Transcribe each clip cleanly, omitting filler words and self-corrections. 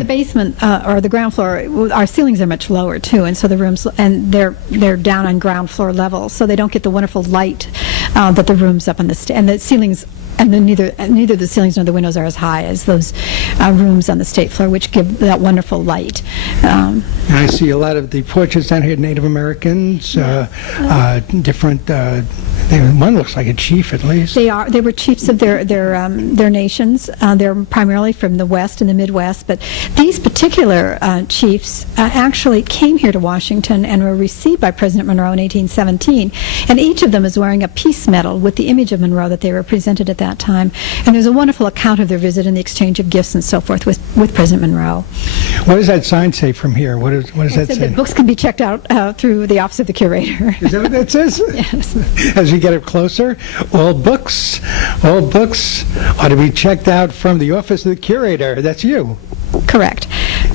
in the basement or the ground floor, our ceilings are much lower too, and so the rooms, and they're down on ground floor level, so they don't get the wonderful light that the rooms up on the and the ceilings. And then neither the ceilings nor the windows are as high as those rooms on the state floor, which give that wonderful light. And I see a lot of the portraits down here, Native Americans, different. One looks like a chief, at least. They were chiefs of their nations. They're primarily from the West and the Midwest, but these particular chiefs actually came here to Washington and were received by President Monroe in 1817. And each of them is wearing a peace medal with the image of Monroe that they were presented at that time. And there's a wonderful account of their visit and the exchange of gifts and so forth with President Monroe. What does that sign say from here? What does that say? That books can be checked out through the Office of the Curator. Is that what that says? Yes. As we get up closer, all books ought to be checked out from the Office of the Curator. That's you. Correct.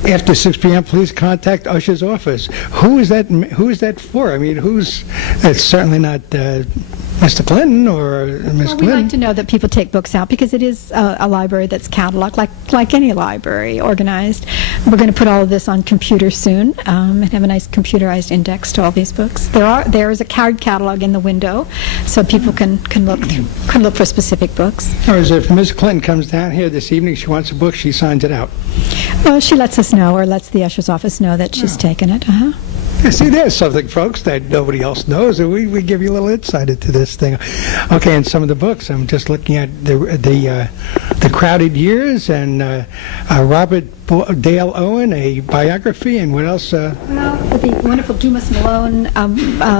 After 6 p.m., please contact Usher's office. Who is that for? I mean, it's certainly not Mr. Clinton or Ms. Well, Clinton. we like to know that people take books out because it is a library that's cataloged, like any library, organized. We're going to put all of this on computer soon and have a nice computerized index to all these books. There is a card catalog in the window, so people can look for specific books. Or as if Ms. Clinton comes down here this evening, she wants a book, she signs it out. Well, she lets us know, or lets the usher's office know that she's taken it. Yeah, see, there's something, folks, that nobody else knows, and we give you a little insight into this thing. Okay, and some of the books, I'm just looking at the Crowded Years and Robert Dale Owen, a biography, and what else? The wonderful Dumas Malone.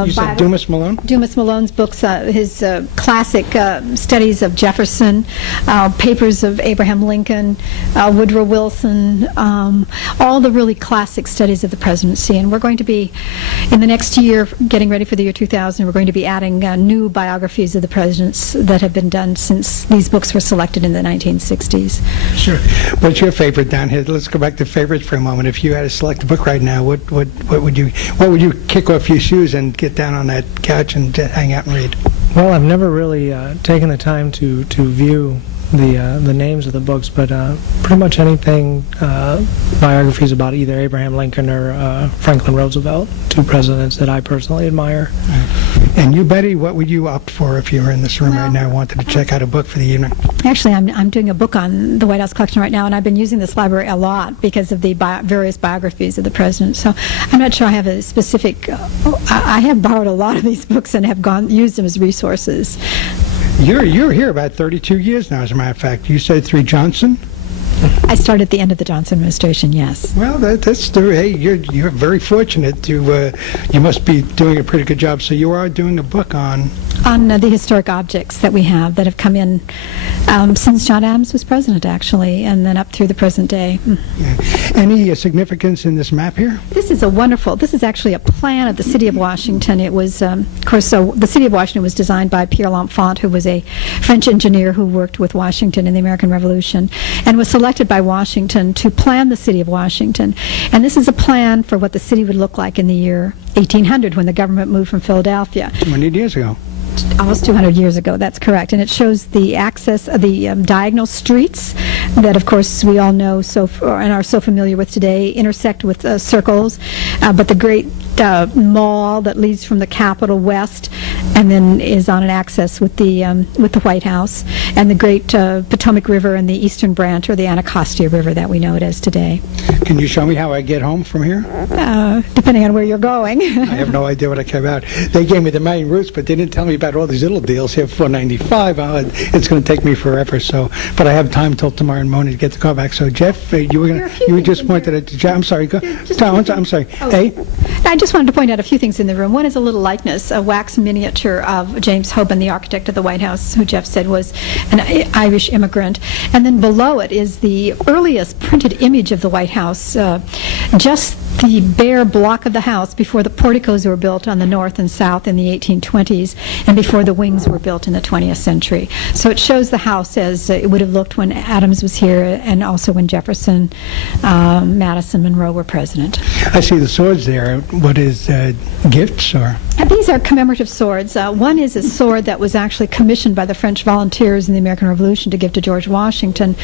You said Dumas Malone? Dumas Malone's books, his classic studies of Jefferson, papers of Abraham Lincoln, Woodrow Wilson, all the really classic studies of the presidency. And we're going to be, in the next year, getting ready for the year 2000, we're going to be adding new biographies of the presidents that have been done since these books were selected in the 1960s. Sure. What's your favorite down here? Let's go back to favorites for a moment. If you had to select a book right now, what would you kick off your shoes and get down on that couch and hang out and read? Well, I've never really taken the time to view the names of the books, but pretty much anything, biographies about either Abraham Lincoln or Franklin Roosevelt, two presidents that I personally admire. And you, Betty, what would you opt for if you were in this room right now, wanted to check out a book for the evening? Actually, I'm doing a book on the White House collection right now, and I've been using this library a lot because of the various biographies of the president. So I'm not sure I have a specific. I have borrowed a lot of these books and have used them as resources. You're here about 32 years now, as a matter of fact. You said through Johnson? I started at the end of the Johnson administration, yes. Well, that's hey, you're very fortunate to. You must be doing a pretty good job. So you are doing a book on the historic objects that we have that have come in since John Adams was president, actually, and then up through the present day. Yeah. Any significance in this map here? This is actually a plan of the city of Washington. It was, of course, so the city of Washington was designed by Pierre L'Enfant, who was a French engineer who worked with Washington in the American Revolution, and was selected by Washington to plan the city of Washington. And this is a plan for what the city would look like in the year 1800 when the government moved from Philadelphia. 200 years ago. Almost 200 years ago, that's correct. And it shows the access, the diagonal streets that, of course, we all know and are so familiar with today, intersect with circles, but the great mall that leads from the Capitol west and then is on an access with the White House, and the great Potomac River and the eastern branch, or the Anacostia River that we know it as today. Can you show me how I get home from here? Depending on where you're going. I have no idea what I came out. They gave me the main routes, but they didn't tell me about all these little deals here. 495. It's going to take me forever. So, but I have time till tomorrow morning to get the car back. So, Jeff, you just pointed at Jeff. I'm sorry. Go. I'm sorry. Oh. Hey. I just wanted to point out a few things in the room. One is a little likeness, a wax miniature of James Hoban, the architect of the White House, who Jeff said was an Irish immigrant. And then below it is the earliest printed image of the White House, just the bare block of the house before the porticos were built on the north and south in the 1820s and before the wings were built in the 20th century. So it shows the house as it would have looked when Adams was here and also when Jefferson, Madison, Monroe were president. I see the swords there. What is gifts or? These are commemorative swords. One is a sword that was actually commissioned by the French volunteers in the American Revolution to give to George Washington,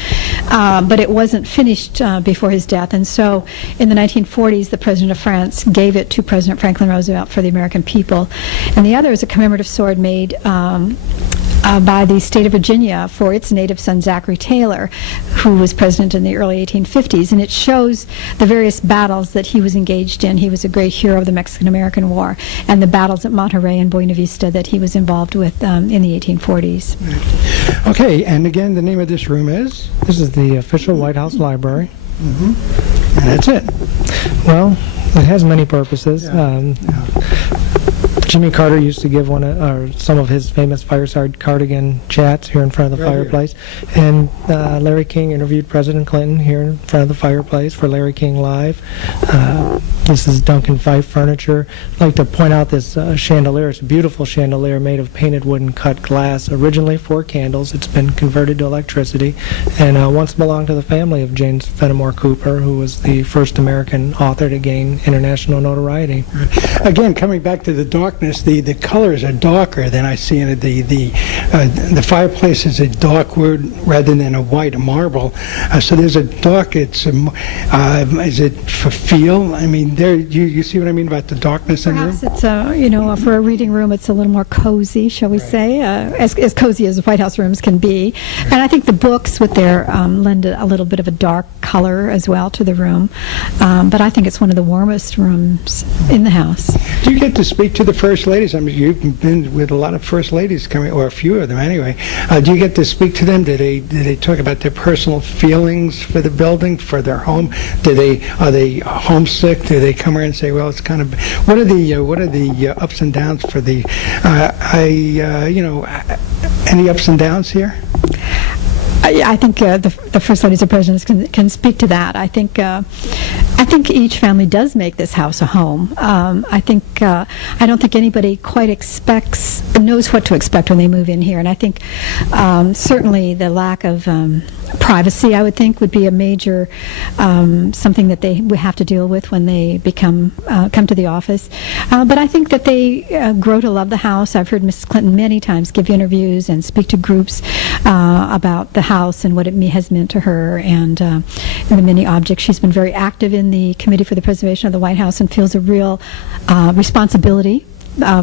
but it wasn't finished before his death. And so in the 1940s, the President of France gave it to President Franklin Roosevelt for the American people. And the other is a commemorative sword made by the state of Virginia for its native son Zachary Taylor, who was president in the early 1850s, and it shows the various battles that he was engaged in. He was a great hero of the Mexican-American War, and the battles at Monterey and Buena Vista that he was involved with in the 1840s. Okay, and again, the name of this room is? This is the official White House Library. And that's it. Well, it has many purposes. Yeah. Jimmy Carter used to give some of his famous fireside cardigan chats here in front of the fireplace, and Larry King interviewed President Clinton here in front of the fireplace for Larry King Live. This is Duncan Fife furniture. I'd like to point out this chandelier. It's a beautiful chandelier made of painted wood and cut glass, originally for candles. It's been converted to electricity, and once belonged to the family of James Fenimore Cooper, who was the first American author to gain international notoriety. Again, coming back to the darkness, the colors are darker than I see in it. The fireplace is a dark wood rather than a white marble. So there's a dark. It's is it for feel? I mean, there you see what I mean about the darkness in the room. Perhaps it's for a reading room, it's a little more cozy, shall we say, as cozy as White House rooms can be. And I think the books with their lend a little bit of a dark color as well to the room. But I think it's one of the warmest rooms in the house. Do you get to speak to the first ladies? I mean, you've been with a lot of first ladies coming, or a few of them anyway. Do you get to speak to them? Do they talk about their personal feelings for the building, for their home? Are they homesick? Do they come here and say, well, it's kind of, what are the ups and downs for the any ups and downs here? I think the first ladies or presidents can speak to that. I think each family does make this house a home. I don't think anybody quite knows what to expect when they move in here, and I think certainly the lack of privacy, I would think, would be a major something that they would have to deal with when they come to the office. But I think that they grow to love the house. I've heard Mrs. Clinton many times give interviews and speak to groups about the house and what it has meant to her and the many objects. She's been very active in the Committee for the Preservation of the White House and feels a real responsibility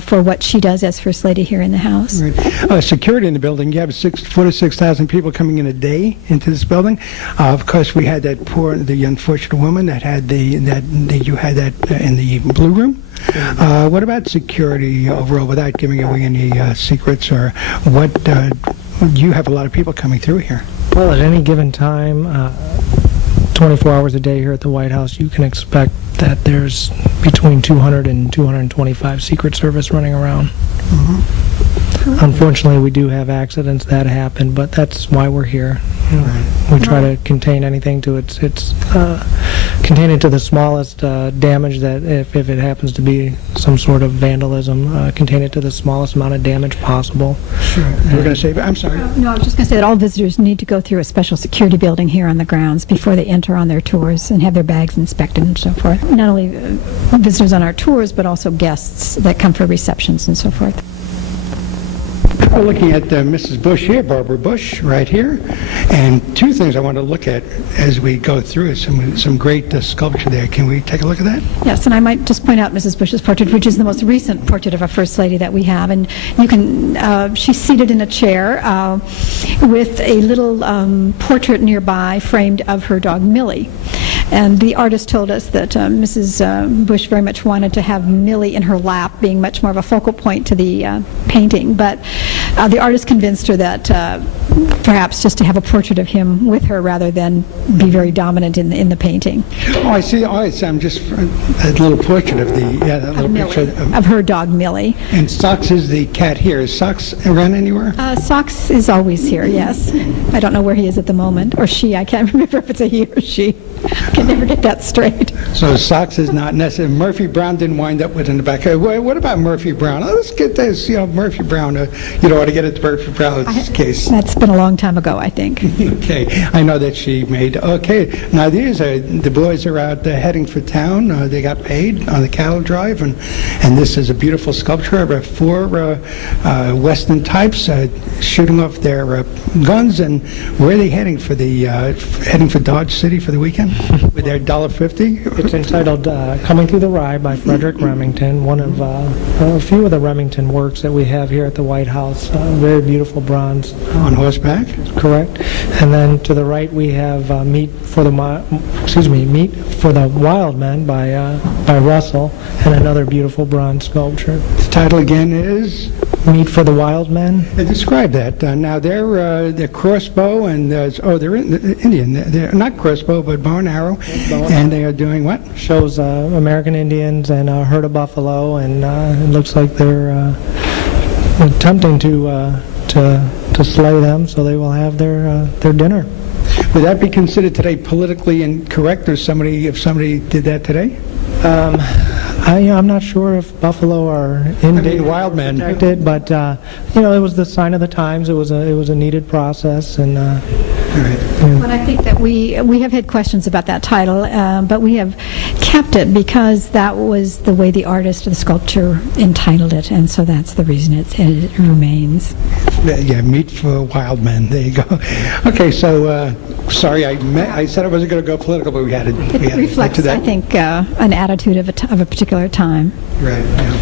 for what she does as First Lady here in the House. Right. Security in the building. You have 4,000 to 6,000 people coming in a day into this building. Of course, we had the unfortunate woman that had you had that in the blue room. What about security overall, without giving away any secrets, or what? You have a lot of people coming through here. Well, at any given time, 24 hours a day here at the White House, you can expect that there's between 200 and 225 Secret Service running around. Mm-hmm. Unfortunately, we do have accidents that happen, but that's why we're here. We try to contain anything to contain it to the smallest damage, that if it happens to be some sort of vandalism, contain it to the smallest amount of damage possible. Sure. You were going to say, I'm sorry. No, I was just going to say that all visitors need to go through a special security building here on the grounds before they enter on their tours and have their bags inspected and so forth. Not only visitors on our tours, but also guests that come for receptions and so forth. We're looking at Mrs. Bush here, Barbara Bush, right here. And two things I want to look at as we go through it. Some great sculpture there. Can we take a look at that? Yes, and I might just point out Mrs. Bush's portrait, which is the most recent portrait of a First Lady that we have. And you can, she's seated in a chair with a little portrait nearby framed of her dog, Millie. And the artist told us that Mrs. Bush very much wanted to have Millie in her lap, being much more of a focal point to the painting. But the artist convinced her that perhaps just to have a portrait of him with her rather than be very dominant in the painting. Oh, I see. Oh, I'm just a little portrait of that little picture Of her dog, Millie. And Socks is the cat here. Is Socks around anywhere? Socks is always here, yes. I don't know where he is at the moment, or she. I can't remember if it's a he or she. I can never get that straight. So Socks is not necessary. Murphy Brown didn't wind up with in the back. What about Murphy Brown? Let's get this. Murphy Brown. You don't want to get into Murphy Brown's case. That's been a long time ago, I think. Okay, I know that she made. Okay, now these are the boys are out heading for town. They got paid on the cattle drive, and this is a beautiful sculpture of 4 Western types shooting off their guns. And where are they heading for? Heading for Dodge City for the weekend with their $1.50. It's entitled "Coming Through the Rye" by Frederick Remington. One of a few of the Remington works that we have here at the White House. Very beautiful bronze. On horseback. Correct. And then to the right we have Meat for the Wild Men by Russell, and another beautiful bronze sculpture. The title again is Meat for the Wild Men. Describe that. Now they're crossbow and they're Indian. They're not crossbow but bow and arrow, and they are doing what? Shows American Indians and a herd of buffalo, and it looks like they're attempting to slay them, so they will have their dinner. Would that be considered today politically incorrect, or if somebody did that today? I'm not sure if buffalo are wild men protected, but it was the sign of the times. It was a needed process, and. But I think that we have had questions about that title, but we have kept it because that was the way the artist of the sculpture entitled it, and so that's the reason it remains. Yeah, Meat for Wild Men. There you go. Okay, so sorry, I said I wasn't going to go political, but we had to. It reflects, I think, an attitude of a particular time. Right. Yeah.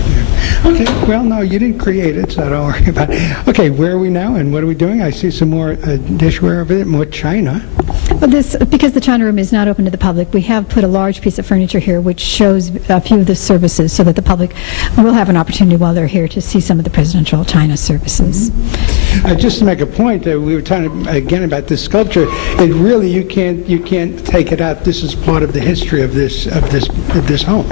Okay. Well, no, you didn't create it, so don't worry about it. Okay, where are we now, and what are we doing? I see some more dishware over there, more china. Well, because the China Room is not open to the public, we have put a large piece of furniture here which shows a few of the services so that the public will have an opportunity while they're here to see some of the presidential China services. Just to make a point, we were talking again about this sculpture. It really you can't take it out. This is part of the history of this home.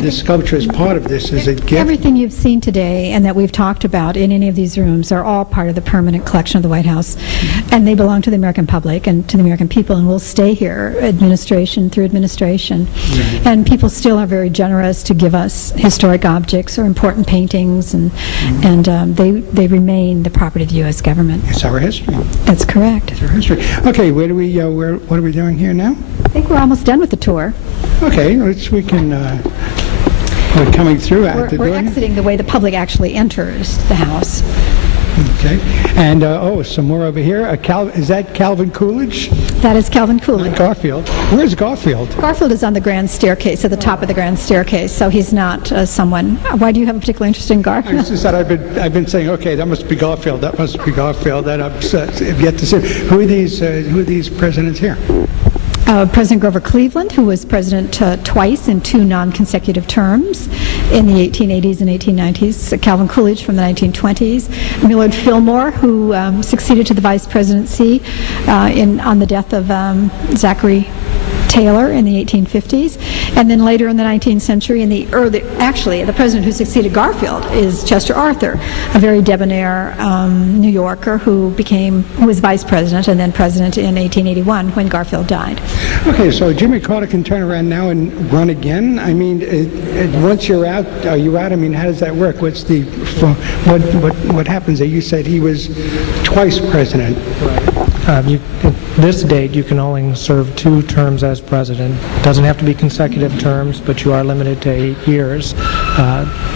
This sculpture is part of this as a gift. Everything you've seen today and that we've talked about in any of these rooms are all part of the permanent collection of the White House, and they belong to the American public and to the American people, and will stay here administration through administration. Right. And people still are very generous to give us historic objects or important paintings, and they remain the property of the U.S. government. It's our history. That's correct. It's our history. Okay, what are we doing here now? I think we're almost done with the tour. Okay, we can. We're coming through at the door. We're exiting the way the public actually enters the house. Okay, and some more over here. Is that Calvin Coolidge? That is Calvin Coolidge. Garfield. Where's Garfield? Garfield is on the grand staircase, at the top of the grand staircase, so he's not someone. Why do you have a particular interest in Garfield? It's just that I've been saying, okay, that must be Garfield. That must be Garfield. And I've yet to see. Who are these presidents here? President Grover Cleveland, who was president twice in 2 non-consecutive terms in the 1880s and 1890s. Calvin Coolidge from the 1920s. Millard Fillmore, who succeeded to the vice presidency on the death of Zachary Taylor in the 1850s, and then later in the 19th century, the president who succeeded Garfield is Chester Arthur, a very debonair New Yorker who was vice president and then president in 1881 when Garfield died. Okay, so Jimmy Carter can turn around now and run again. I mean, once you're out, are you out? I mean, how does that work? What happens there? You said he was twice president. At this date, you can only serve 2 terms as president. It doesn't have to be consecutive terms, but you are limited to 8 years.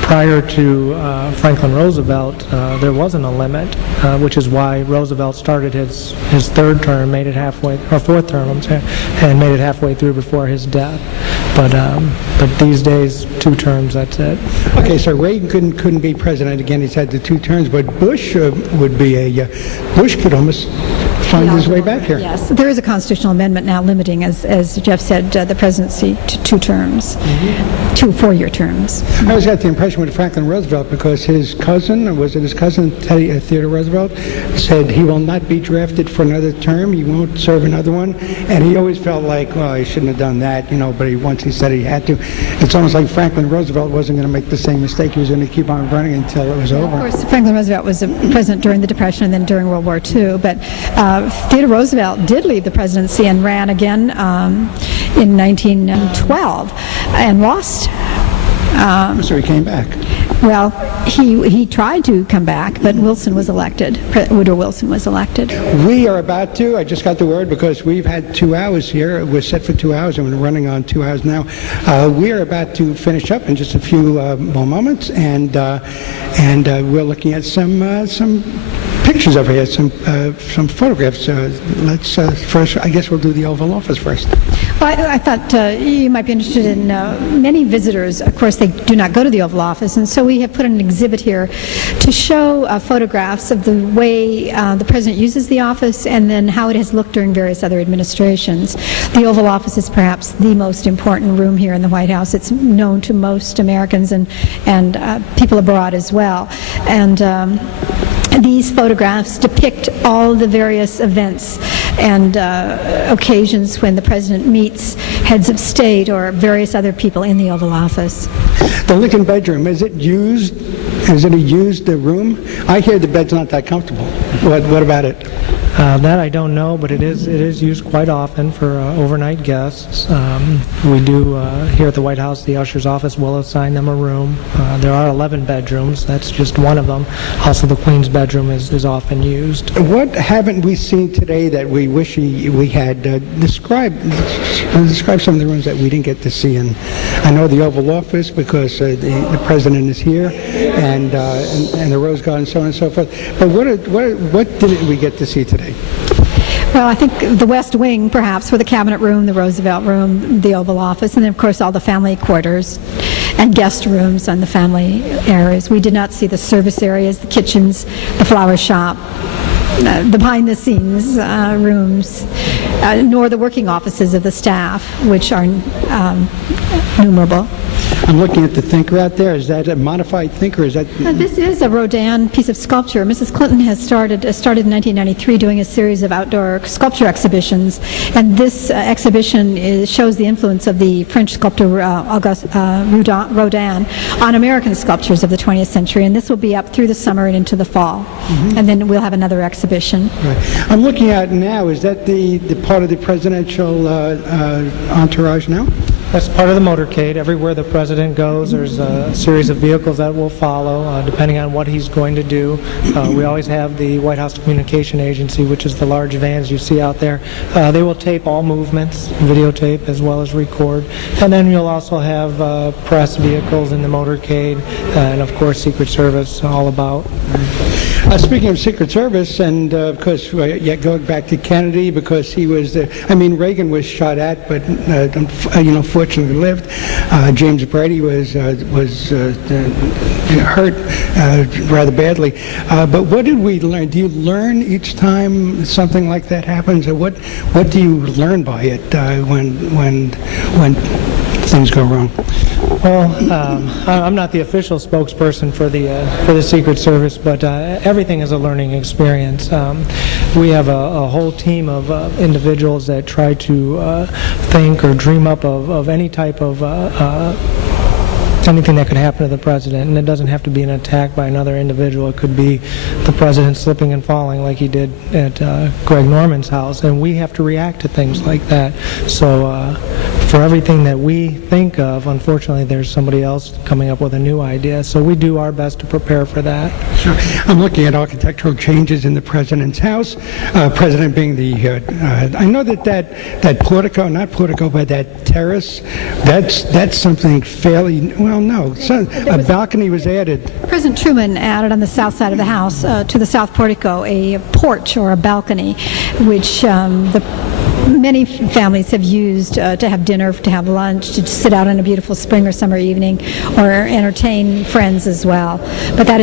Prior to Franklin Roosevelt, there wasn't a limit, which is why Roosevelt started his 3rd term, made it halfway, or 4th term, and made it halfway through before his death. But these days, 2 terms, that's it. Okay, so Reagan couldn't be president again. He's had the 2 terms, but Bush would be Bush could almost find his way back here. Yes, there is a constitutional amendment now limiting, as Jeff said, the presidency to 2 terms, 2 4-year terms. I always got the impression with Franklin Roosevelt, because his cousin, or was it his cousin, Theodore Roosevelt, said he will not be drafted for another term, he won't serve another one, and he always felt like, well, he shouldn't have done that, but once he said he had to. It's almost like Franklin Roosevelt wasn't going to make the same mistake. He was going to keep on running until it was over. Of course, Franklin Roosevelt was a president during the Depression and then during World War II, but Theodore Roosevelt did leave the presidency and ran again in 1912 and lost. So he came back. Well, he tried to come back, but Wilson was elected. Woodrow Wilson was elected. We are about to, I just got the word because we've had 2 hours here. We're set for 2 hours and we're running on 2 hours now. We are about to finish up in just a few more moments, and we're looking at some pictures over here, some photographs. Let's first, I guess we'll do the Oval Office first. Well, I thought you might be interested in many visitors. Of course, they do not go to the Oval Office, and so we have put an exhibit here to show photographs of the way the president uses the office and then how it has looked during various other administrations. The Oval Office is perhaps the most important room here in the White House. It's known to most Americans and people abroad as well. And these photographs depict all the various events and occasions when the president meets heads of state or various other people in the Oval Office. The Lincoln bedroom, is it used? Is it a used room? I hear the bed's not that comfortable. What about it? That I don't know, but it is used quite often for overnight guests. We do here at the White House, the usher's office will assign them a room. There are 11 bedrooms. That's just one of them. Also, the Queen's bedroom is often used. What haven't we seen today that we wish we had? Describe some of the rooms that we didn't get to see. And I know the Oval Office because the president is here, and the Rose Garden, so on and so forth. But what didn't we get to see today? Well, I think the West Wing, perhaps, for the Cabinet Room, the Roosevelt Room, the Oval Office, and then, of course, all the family quarters and guest rooms on the family areas. We did not see the service areas, the kitchens, the flower shop, the behind-the-scenes rooms, nor the working offices of the staff, which are numerable. I'm looking at the Thinker out there. Is that a modified Thinker? Is that? This is a Rodin piece of sculpture. Mrs. Clinton has started in 1993 doing a series of outdoor sculpture exhibitions, and this exhibition shows the influence of the French sculptor Auguste Rodin on American sculptures of the 20th century, and this will be up through the summer and into the fall. And then we'll have another exhibition. Right. I'm looking at now, is that the part of the presidential entourage now? That's part of the motorcade. Everywhere the president goes, there's a series of vehicles that will follow, depending on what he's going to do. We always have the White House Communication Agency, which is the large vans you see out there. They will tape all movements, videotape as well as record. And then you'll also have press vehicles in the motorcade, and of course Secret Service all about. Speaking of Secret Service, and of course, going back to Kennedy, because he was, Reagan was shot at, but fortunately lived. James Brady was hurt rather badly. But what did we learn? Do you learn each time something like that happens, or what do you learn by it when things go wrong? Well, I'm not the official spokesperson for the Secret Service, but everything is a learning experience. We have a whole team of individuals that try to think or dream up of any type of anything that could happen to the president, and it doesn't have to be an attack by another individual. It could be the president slipping and falling like he did at Greg Norman's house, and we have to react to things like that. So for everything that we think of, unfortunately, there's somebody else coming up with a new idea, so we do our best to prepare for that. Sure. I'm looking at architectural changes in the president's house, president being the, I know that portico, not portico, but that terrace, that's something fairly, well, no, a balcony was added. President Truman added on the south side of the house to the south portico a porch or a balcony, which many families have used to have dinner, to have lunch, to sit out on a beautiful spring or summer evening, or entertain friends as well. But that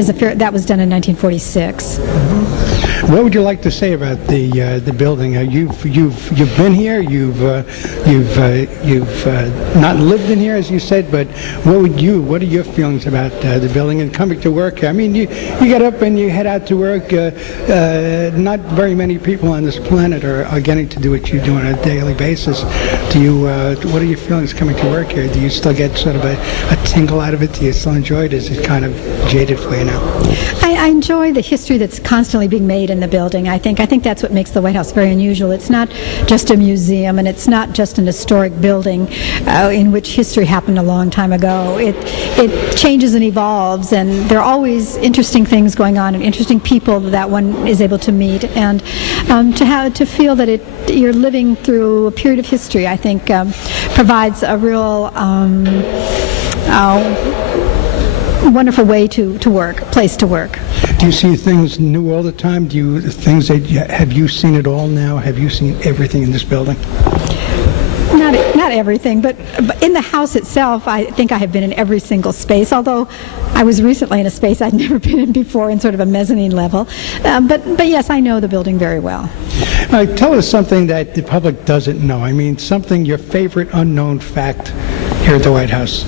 was done in 1946. What would you like to say about the building? You've been here. You've not lived in here, as you said. But what are your feelings about the building and coming to work? I mean, you get up and you head out to work. Not very many people on this planet are getting to do what you do on a daily basis. What are your feelings coming to work here? Do you still get sort of a tingle out of it? Do you still enjoy it? Is it kind of jaded for you now? I enjoy the history that's constantly being made in the building. I think that's what makes the White House very unusual. It's not just a museum, and it's not just an historic building in which history happened a long time ago. It changes and evolves, and there are always interesting things going on and interesting people that one is able to meet, and to feel that you're living through a period of history, I think provides a real wonderful way to work, place to work. Do you see things new all the time? Have you seen it all now? Have you seen everything in this building? Not everything, but in the house itself, I think I have been in every single space, although I was recently in a space I'd never been in before, in sort of a mezzanine level. But yes, I know the building very well. Tell us something that the public doesn't know. I mean, your favorite unknown fact here at the White House.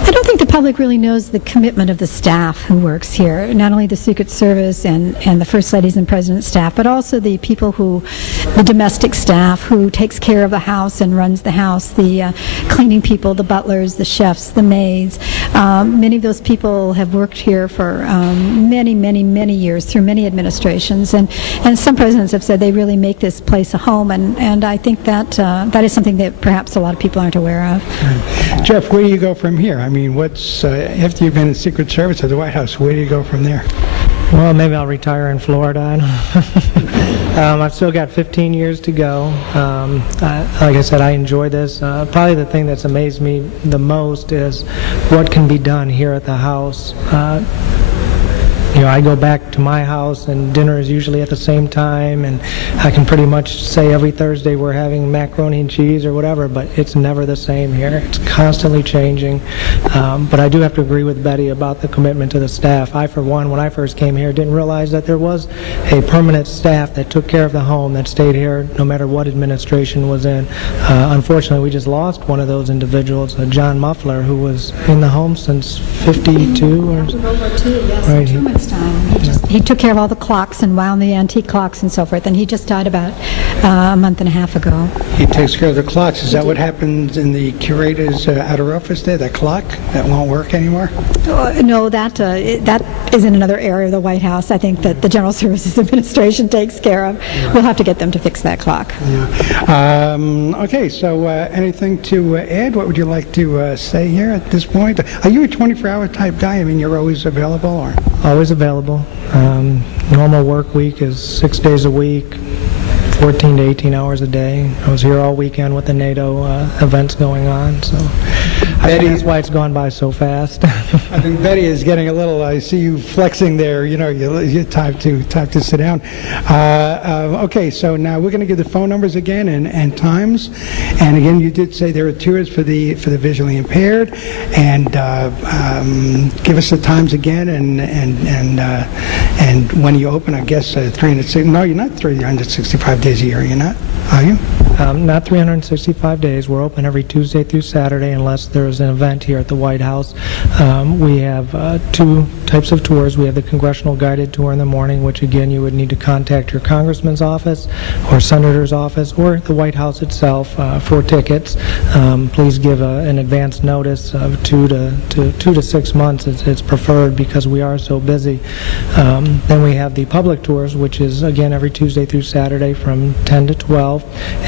I don't think the public really knows the commitment of the staff who works here, not only the Secret Service and the First Ladies and President's staff, but also the people the domestic staff who takes care of the house and runs the house, the cleaning people, the butlers, the chefs, the maids. Many of those people have worked here for many, many, many years through many administrations, and some presidents have said they really make this place a home, and I think that is something that perhaps a lot of people aren't aware of. Jeff, where do you go from here? I mean, after you've been in Secret Service at the White House, where do you go from there? Well, maybe I'll retire in Florida. I've still got 15 years to go. Like I said, I enjoy this. Probably the thing that's amazed me the most is what can be done here at the house. I go back to my house and dinner is usually at the same time, and I can pretty much say every Thursday we're having macaroni and cheese or whatever, but it's never the same here. It's constantly changing. But I do have to agree with Betty about the commitment to the staff. I, for one, when I first came here, didn't realize that there was a permanent staff that took care of the home, that stayed here no matter what administration was in. Unfortunately, we just lost one of those individuals, John Muffler, who was in the home since 52 or After World War II, yes, right. 2 months' time. He took care of all the clocks and wound the antique clocks and so forth, and he just died about a month and a half ago. He takes care of the clocks. Is that what happens in the curator's outer office there, that clock that won't work anymore? No, that is in another area of the White House. I think that the General Services Administration takes care of. Yeah. We'll have to get them to fix that clock. Yeah. Okay, so anything to add? What would you like to say here at this point? Are you a 24-hour type guy? I mean, you're always available, or? Always available. Normal work week is 6 days a week, 14 to 18 hours a day. I was here all weekend with the NATO events going on, so I think that's why it's gone by so fast. I think Betty is getting a little. I see you flexing there. You time to sit down. Okay, so now we're going to give the phone numbers again and times. And again, you did say there are tours for the visually impaired, and give us the times again and when you open. I guess 360. No, you're not 365 days a year. You're not. Are you? Not 365 days. We're open every Tuesday through Saturday unless there's an event here at the White House. We have 2 types of tours. We have the Congressional Guided Tour in the morning, which again you would need to contact your congressman's office or senator's office or the White House itself for tickets. Please give an advance notice of 2 to 6 months. It's preferred because we are so busy. Then we have the public tours, which is again every Tuesday through Saturday from 10 to 12.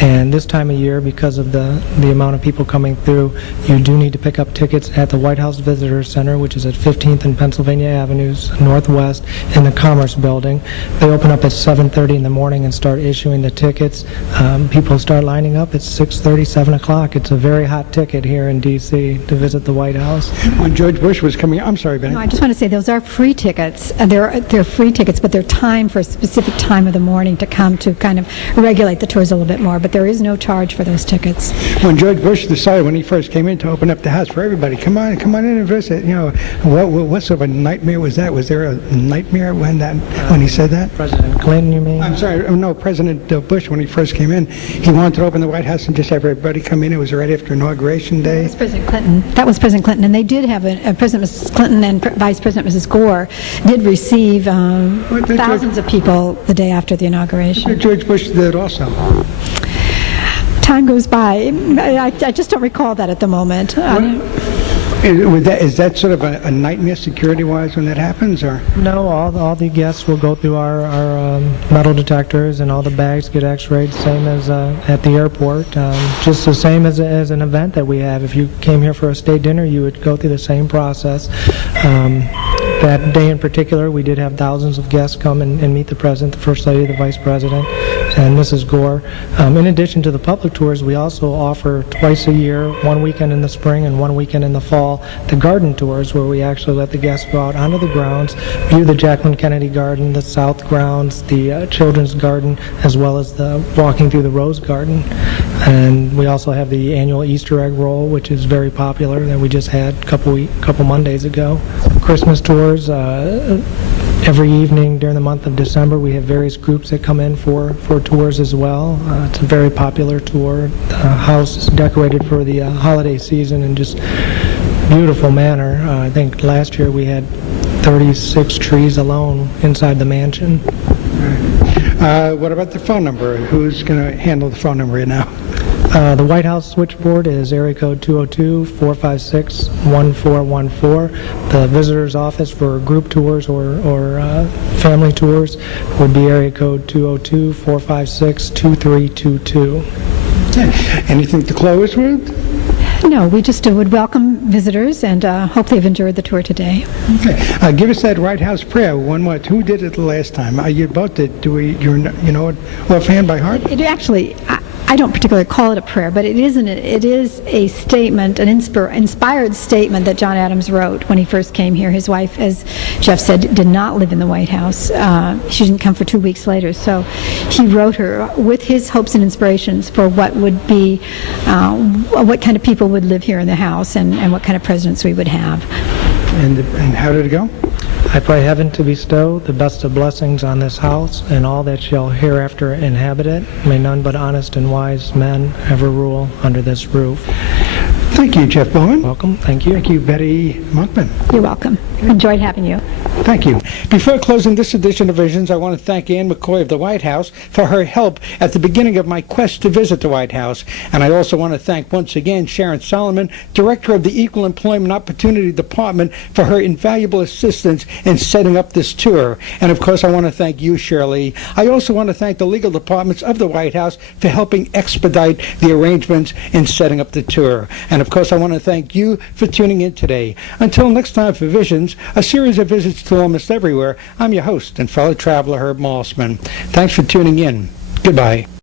And this time of year, because of the amount of people coming through, you do need to pick up tickets at the White House Visitor Center, which is at 15th and Pennsylvania Avenues Northwest in the Commerce Building. They open up at 7:30 in the morning and start issuing the tickets. People start lining up at 6:30, 7 o'clock. It's a very hot ticket here in D.C. to visit the White House. When George Bush was coming, I'm sorry, Benny. No, I just want to say those are free tickets. They're free tickets, but they're timed for a specific time of the morning to come to kind of regulate the tours a little bit more. But there is no charge for those tickets. When George Bush decided when he first came in to open up the house for everybody, come on in and visit, what sort of a nightmare was that? Was there a nightmare when he said that? President Clinton, you mean? I'm sorry, no, President Bush, when he first came in, he wanted to open the White House and just have everybody come in. It was right after Inauguration Day. That was President Clinton. That was President Clinton, and they did have President Mrs. Clinton and Vice President Mrs. Gore did receive thousands of people the day after the inauguration. George Bush did also. Time goes by. I just don't recall that at the moment. Is that sort of a nightmare security-wise when that happens, or? No, all the guests will go through our metal detectors, and all the bags get x-rayed, same as at the airport. Just the same as an event that we have. If you came here for a state dinner, you would go through the same process. That day in particular, we did have thousands of guests come and meet the President, the First Lady, the Vice President, and Mrs. Gore. In addition to the public tours, we also offer twice a year, one weekend in the spring and one weekend in the fall, the garden tours, where we actually let the guests go out onto the grounds, view the Jacqueline Kennedy Garden, the South Grounds, the Children's Garden, as well as the walking through the Rose Garden. And we also have the annual Easter egg roll, which is very popular, that we just had a couple Mondays ago. Christmas tours. Every evening during the month of December, we have various groups that come in for tours as well. It's a very popular tour. The house is decorated for the holiday season in just beautiful manner. I think last year we had 36 trees alone inside the mansion. What about the phone number? Who's going to handle the phone number right now? The White House switchboard is area code 202-456-1414. The visitor's office for group tours or family tours would be area code 202-456-2322. Anything to close with? No, we just would welcome visitors and hope they've enjoyed the tour today. Okay. Give us that White House prayer. One more. Who did it the last time? You both did. You know it offhand by heart? It actually, I don't particularly call it a prayer, but it is a statement, an inspired statement that John Adams wrote when he first came here. His wife, as Jeff said, did not live in the White House. She didn't come for 2 weeks later. So he wrote her with his hopes and inspirations for what would be, what kind of people would live here in the house and what kind of presidents we would have. And how did it go? I pray heaven to bestow the best of blessings on this house and all that shall hereafter inhabit it. May none but honest and wise men ever rule under this roof. Thank you, Jeff Bowman. Welcome. Thank you. Thank you, Betty Monkman. You're welcome. Enjoyed having you. Thank you. Before closing this edition of Visions, I want to thank Ann McCoy of the White House for her help at the beginning of my quest to visit the White House. And I also want to thank once again Sharon Solomon, Director of the Equal Employment Opportunity Department, for her invaluable assistance in setting up this tour. And of course, I want to thank you, Shirley. I also want to thank the legal departments of the White House for helping expedite the arrangements in setting up the tour. And of course, I want to thank you for tuning in today. Until next time for Visions, a series of visits to almost everywhere, I'm your host and fellow traveler, Herb Malsman. Thanks for tuning in. Goodbye.